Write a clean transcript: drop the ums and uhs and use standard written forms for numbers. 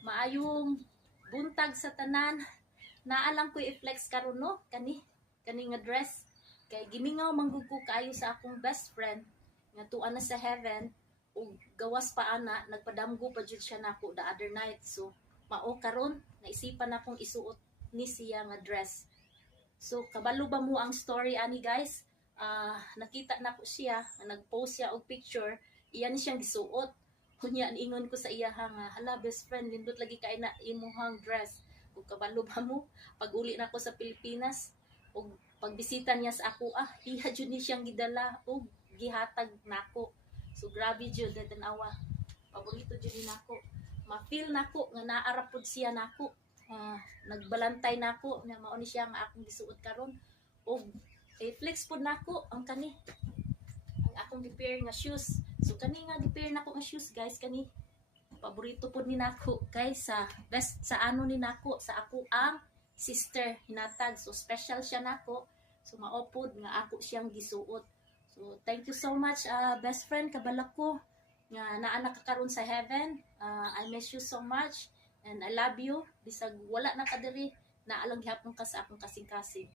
Maayong buntag sa tanan. Naalang ko i-flex karon no kani nga dress. Kay gimingaw manggug ko kaayo sa akong best friend nga tuwa na sa heaven ug gawas pa ana nagpadamgo pa jud siya nako the other night. So mao karon naisipan akong isuot ni siya nga dress. So kabalo ba mo ang story ani guys? Nakita nako siya, nag-post siya og picture, iyan siyang gisuot. Kunya ingon ko sa iya nga, hala best friend, lindot lagi kay na imuhang dress. Ug kabalo ba mo, pag uli nako sa Pilipinas, ug pagbisita niya sa ako, iya jud ni siyang gidala ug gihatag nako. So grabe jud tanawa. Paborito jud ni nako. Ma-feel nako nga naara pud siya nako. Nagbalantay nako nga mao ni siya nga akong gisuot karon. Ug flex pud nako ang kani ang akong gi-pair nga shoes. So kani nga gi-pair nako nga shoes guys, kani paborito pud ni nako guys, sa best sa ano ni nako sa ako ang sister hinatag. So special siya nako. So mao pud nga ako siyang gisuot. So thank you so much best friend, kabalak ko nga naa ka karon sa heaven. I miss you so much and I love you. Bisag wala na ka diri, naalang gyapon ka sa akong kasing-kasing.